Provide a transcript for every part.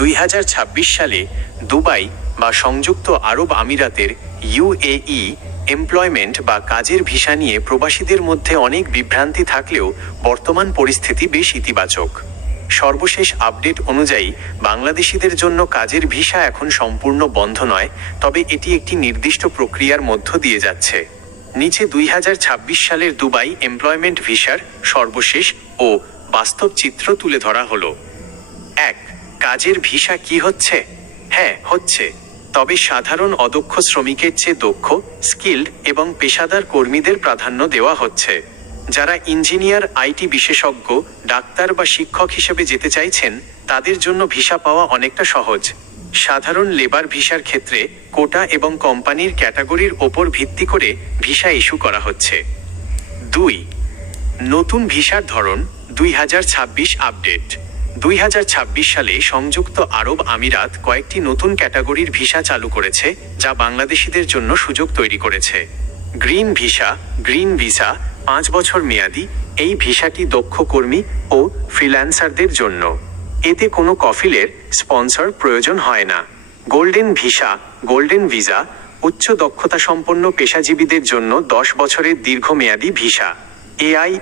2026 সালে দুবাই বা সংযুক্ত আরব আমিরাতের ইউএই এমপ্লয়মেন্ট বা কাজের ভিসা নিয়ে প্রবাসীদের মধ্যে অনেক বিভ্রান্তি থাকলেও বর্তমান পরিস্থিতি বেশ ইতিবাচক। সর্বশেষ আপডেট অনুযায়ী বাংলাদেশিদের জন্য কাজের ভিসা এখন সম্পূর্ণ বন্ধ নয়, তবে এটি একটি নির্দিষ্ট প্রক্রিয়ার মধ্য দিয়ে যাচ্ছে। নিচে 2026 সালের দুবাই এমপ্লয়মেন্ট ভিসার সর্বশেষ ও বাস্তব চিত্র তুলে ধরা হলো। 1. কাজের ভিসা কি হচ্ছে? হ্যাঁ, হচ্ছে, তবে সাধারণ অদক্ষ শ্রমিকের চেয়ে দক্ষ, স্কিল্ড এবং পেশাদার কর্মীদের প্রাধান্য দেওয়া হচ্ছে। যারা ইঞ্জিনিয়ার, আইটি বিশেষজ্ঞ, ডাক্তার বা শিক্ষক হিসেবে যেতে চাইছেন, তাদের জন্য ভিসা পাওয়া অনেকটা সহজ। সাধারণ লেবার ভিসার ক্ষেত্রে কোটা এবং কোম্পানির ক্যাটাগরির ওপর ভিত্তি করে ভিসা ইস্যু করা হচ্ছে। 2. নতুন ভিসার ধরন 2026 আপডেট। 2026 সালে সংযুক্ত আরব আমিরাত কয়েকটি নতুন ক্যাটাগরির ভিসা চালু করেছে, যা বাংলাদেশিদের জন্য সুযোগ তৈরি করেছে। গ্রিন ভিসা 5 বছর মেয়াদি। এই ভিসাটি দক্ষ কর্মী ও ফ্রিল্যান্সারদের জন্য। এতে কোনো কফিলের স্পন্সর প্রয়োজন হয় না। গোল্ডেন ভিসা উচ্চ দক্ষতা সম্পন্ন পেশাজীবীদের জন্য 10 বছরের দীর্ঘমেয়াদী visa. AI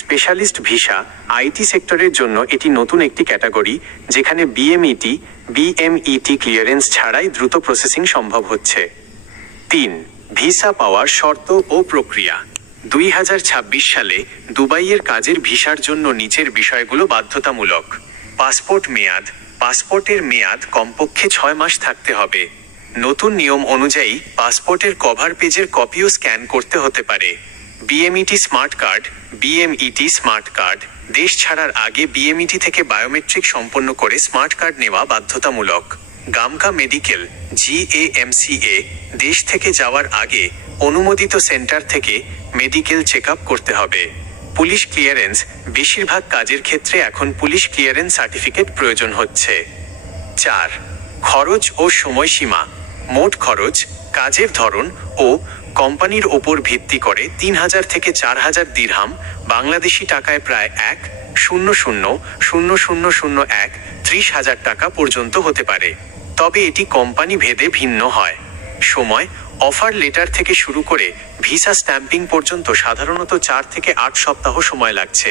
specialist visa IT সেক্টরের জন্য এটি নতুন একটি ক্যাটাগরি, যেখানে বিএমইটি ক্লিয়ারেন্স ছাড়াই দ্রুত প্রসেসিং সম্ভব হচ্ছে। 3. ভিসা পাওয়ার শর্ত ও প্রক্রিয়া। 2026 সালে দুবাইয়ের কাজের ভিসার জন্য নিচের বিষয়গুলো বাধ্যতামূলক। পাসপোর্টের মেয়াদ কমপক্ষে 6 মাস থাকতে হবে। নতুন নিয়ম অনুযায়ী পাসপোর্টের কভার পেজের কপিও স্ক্যান করতে হতে পারে। বিএমইটি স্মার্ট কার্ড দেশ ছাড়ার আগে বিএমইটি থেকে বায়োমেট্রিক সম্পন্ন করে স্মার্ট কার্ড নেওয়া বাধ্যতামূলক। গামকা মেডিকেল GAMCA দেশ থেকে যাওয়ার আগে অনুমোদিত সেন্টার থেকে মেডিকেল চেকআপ করতে হবে। পুলিশ ক্লিয়ারেন্স বেশিরভাগ কাজের ক্ষেত্রে এখন পুলিশ ক্লিয়ারেন্স সার্টিফিকেট প্রয়োজন হচ্ছে। 4. খরচ ও সময়সীমা। মোট খরচ কাজের ধরন ও কোম্পানির ওপর ভিত্তি করে 3000 থেকে 4000 দিরহাম, বাংলাদেশি টাকায় প্রায় 1,00,0001 টাকা পর্যন্ত হতে পারে, তবে এটি কোম্পানি ভেদে ভিন্ন হয়। সময় অফার লেটার থেকে শুরু করে ভিসা স্ট্যাম্পিং পর্যন্ত সাধারণত 4 থেকে 8 সপ্তাহ সময় লাগছে।